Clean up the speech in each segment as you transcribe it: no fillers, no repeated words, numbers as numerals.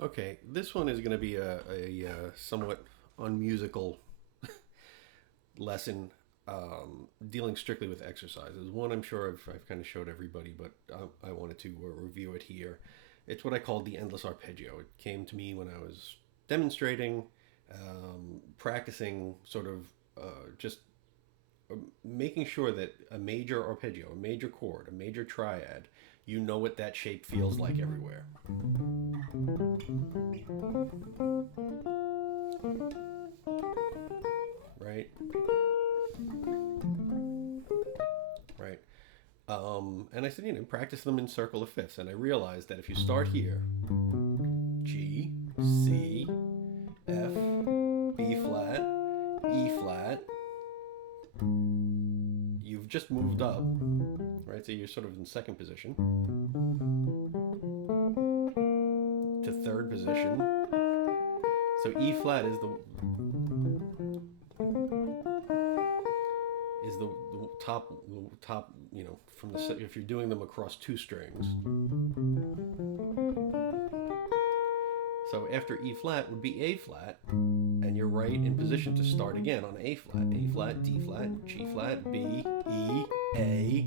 Okay, this one is going to be a somewhat unmusical lesson dealing strictly with exercises. One I'm sure I've kind of showed everybody, but I wanted to review it here. It's what I call the endless arpeggio. It came to me when I was demonstrating, practicing, sort of just making sure that a major arpeggio, a major chord, a major triad, you know what that shape feels like everywhere. Right? Right. And I said, practice them in circle of fifths. And I realized that if you start here, G, C, F, B flat, E flat, you've just moved up, right? So you're sort of in second position to third position. So E flat is the top, from the if you're doing them across two strings. So after E flat would be A flat, and you're right in position to start again on A flat, D flat, G flat, B, E, A.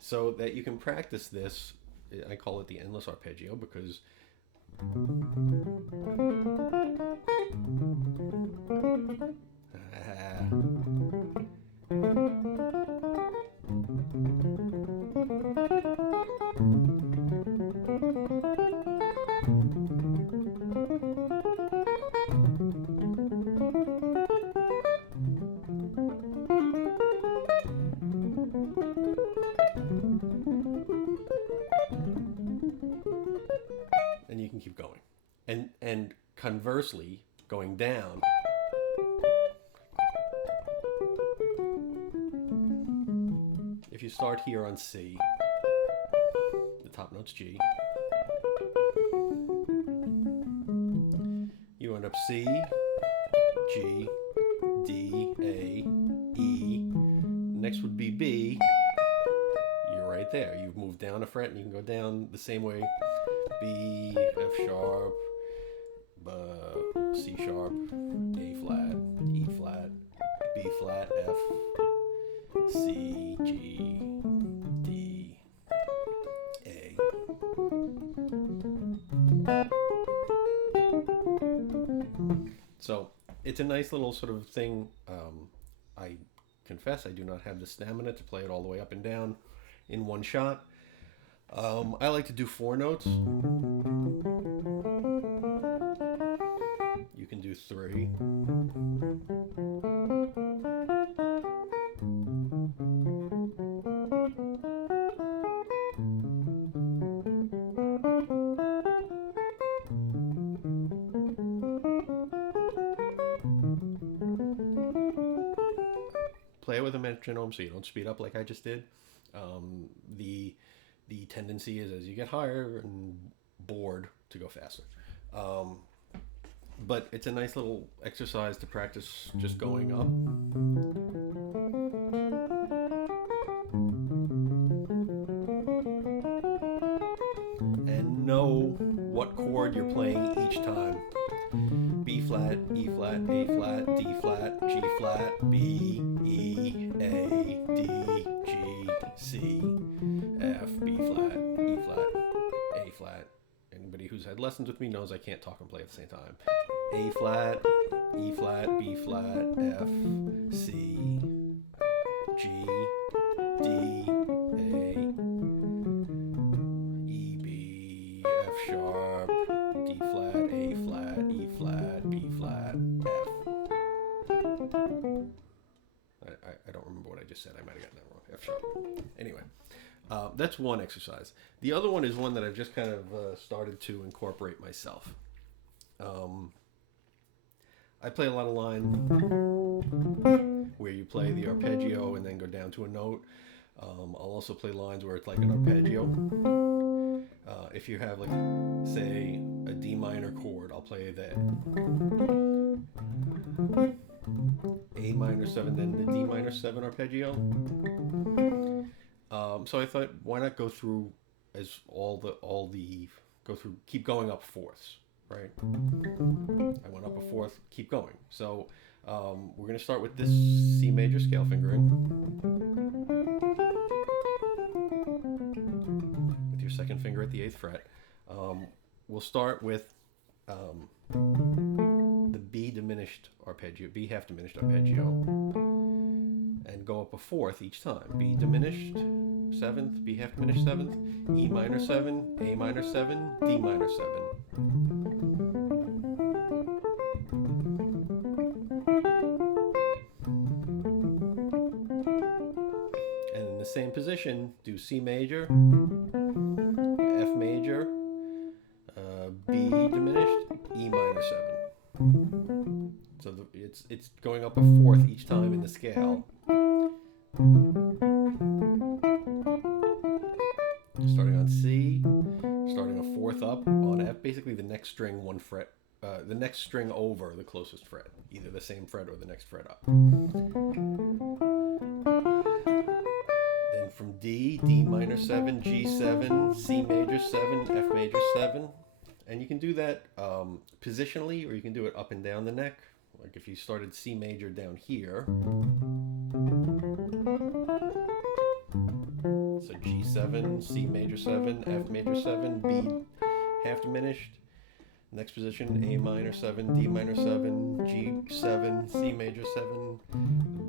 So that you can practice this. I call it the endless arpeggio because and you can keep going. And conversely, going down, if you start here on C, the top note's G, you end up C, G, D, A, E. Next would be B. You're right there. You've moved down a fret and you can go down the same way. B, F sharp, C sharp, A flat, E flat, B flat, F, C, G, D, A. So it's a nice little sort of thing. I confess I do not have the stamina to play it all the way up and down in one shot. I like to do four notes. You can do three. Play it with a metronome so you don't speed up like I just did. The tendency is as you get higher and bored to go faster. But it's a nice little exercise to practice just going up. And know what chord you're playing each time. B flat, E flat, A flat, D flat, G flat, B, E, A, D, G, C, F, B flat, E flat, A flat. Anybody who's had lessons with me knows I can't talk and play at the same time. A flat, E flat, B flat, F, C, G, D, A, E, B, F sharp, D flat, A flat, E flat, B flat, F. I don't remember what I just said. I might have gotten that wrong. F sharp. Anyway, that's one exercise. The other one is one that I've just kind of started to incorporate myself. I play a lot of line where you play the arpeggio and then go down to a note. I'll also play lines where it's like an arpeggio. If you have, like, say, a D minor chord, I'll play the A minor 7, then the D minor 7 arpeggio. So I thought, why not go through as all the go through, keep going up fourths, right? I went up a fourth, keep going. So we're going to start with this C major scale fingering with your second finger at the 8th fret. We'll start with the B diminished arpeggio, B half diminished arpeggio, and go up a fourth each time. B diminished 7th, B half diminished 7th, E minor 7, A minor 7, D minor 7. And in the same position, do C major, F major, B diminished, E minor 7. So it's going up a fourth each time in the scale. Starting on C, starting a fourth up on F, basically the next string one fret, the next string over the closest fret, either the same fret or the next fret up. Then from D, D minor 7, G 7, C major 7, F major 7. And you can do that positionally, or you can do it up and down the neck. Like if you started C major down here. So G7, C major 7, F major 7, B half diminished. Next position, A minor 7, D minor 7, G7, C major 7,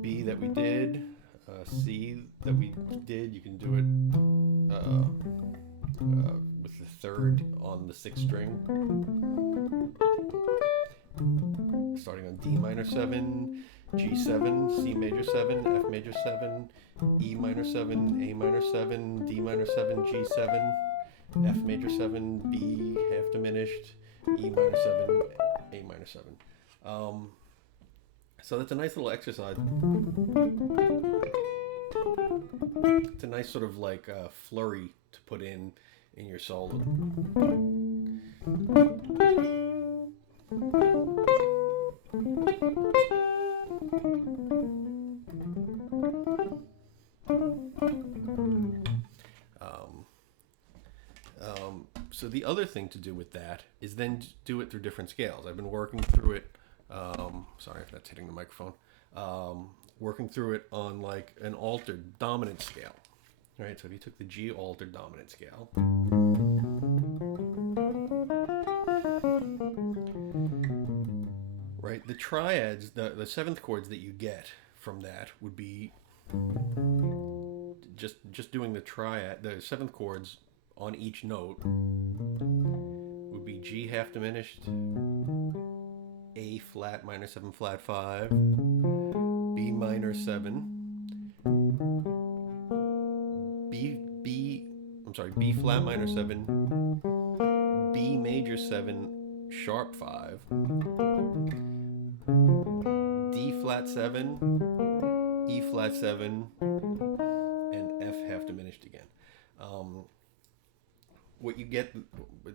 B that we did, C that we did. You can do it with the third on the 6th string. Starting on D minor 7, G7, C major 7, F major 7, E minor 7, A minor 7, D minor 7, G7, F major 7, B half diminished, E minor 7, A minor 7. So that's a nice little exercise. It's a nice sort of like flurry to put in your solo. So the other thing to do with that is then do it through different scales. I've been working through it. Sorry if that's hitting the microphone. Working through it on like an altered dominant scale. All right, so if you took the G altered dominant scale, right, the triads, the seventh chords that you get from that would be just doing the triad, the seventh chords on each note would be G half diminished, A flat minor 7 flat 5, B minor 7, B flat minor 7, B major 7 sharp 5, D flat 7, E flat 7, and F half diminished again. What you get,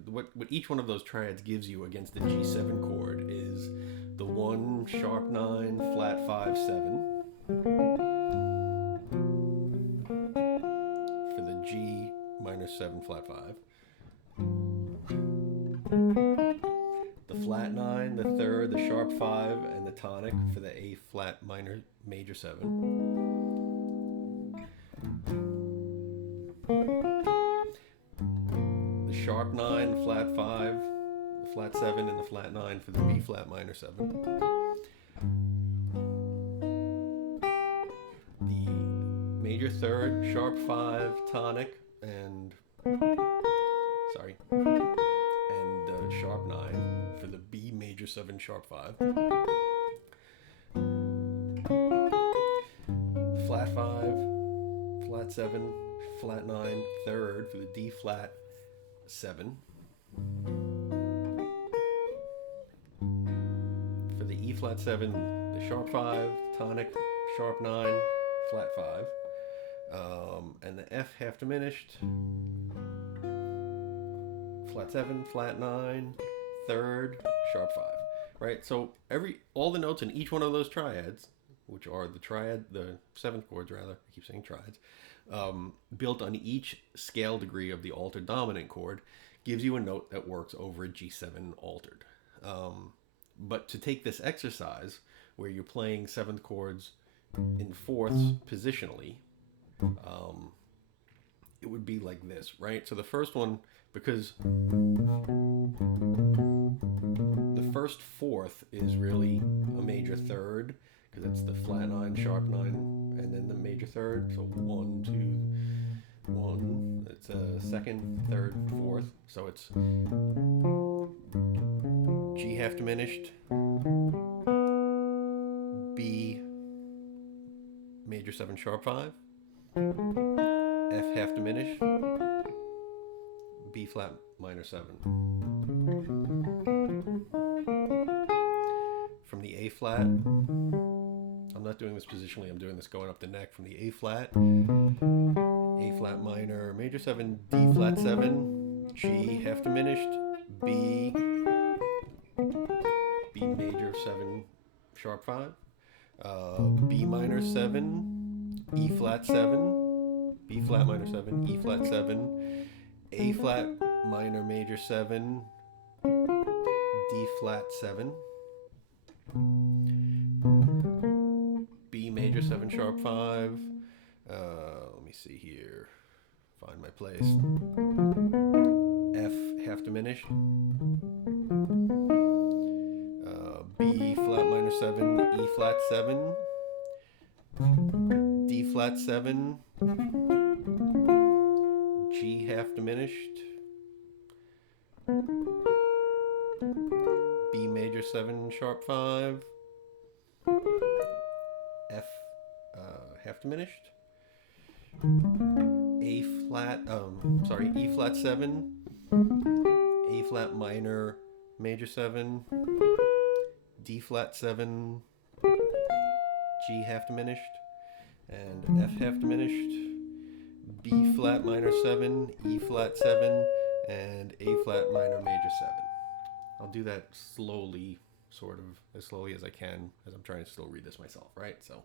what each one of those triads gives you against the G7 chord is the 1 sharp 9 flat 5 7 for the G minor 7 flat 5, the flat 9, the third, the sharp 5, and the tonic for the A flat minor major 7. Sharp 9, flat 5, the flat 7, and the flat 9 for the B flat minor 7. The major third, sharp 5, tonic, and sharp 9 for the B major 7, sharp 5. The flat 5, flat 7, flat 9, third for the D flat 7. For the E flat 7, the sharp 5, tonic, sharp 9, flat 5. And the F half diminished, flat 7, flat 9, third, sharp 5. Right? So all the notes in each one of those triads, which are the triad, the seventh chords rather, I keep saying triads, built on each scale degree of the altered dominant chord, gives you a note that works over a G7 altered. But to take this exercise, where you're playing seventh chords in fourths positionally, it would be like this, right? So the first one, because the first fourth is really a major third, because it's the flat nine, sharp nine, and then the major third. So 1, 2, 1. It's a second, third, fourth. So it's G half diminished, B major 7 sharp 5, F half diminished, B flat minor 7. From the A flat, I'm not doing this positionally, I'm doing this going up the neck. From the A flat minor, major 7, D flat 7, G half diminished, B major 7 sharp 5, B minor 7, E flat 7, B flat minor 7, E flat 7, A flat minor major 7, D flat 7, B major 7 sharp 5, let me see here, find my place, F half diminished, B flat minor 7, E flat 7, D flat 7, G half diminished, B major 7 sharp 5, F half diminished, E flat 7, A flat minor major 7, D flat 7, G half diminished, and F half diminished, B flat minor 7, E flat 7, and A flat minor major 7. I'll do that slowly, sort of as slowly as I can, as I'm trying to still read this myself, right? So.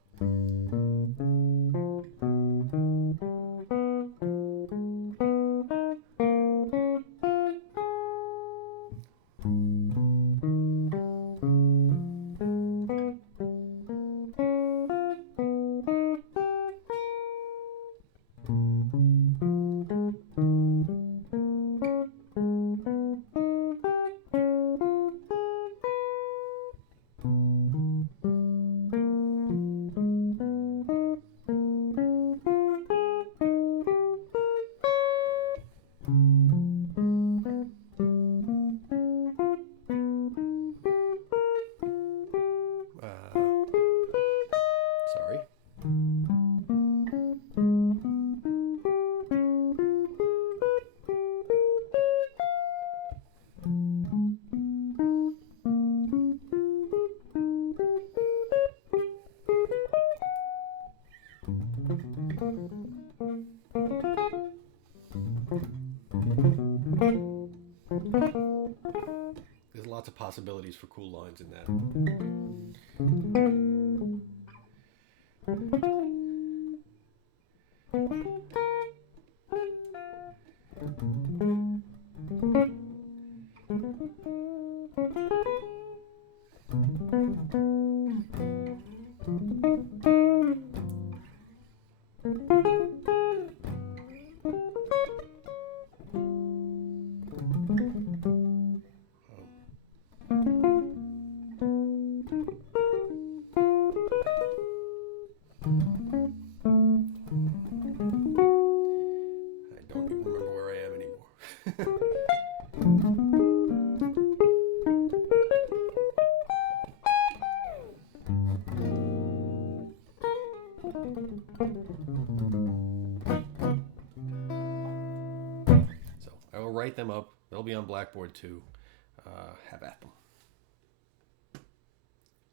Sorry. There's lots of possibilities for cool lines in that. So I will write them up. They'll be on Blackboard too. Have at them.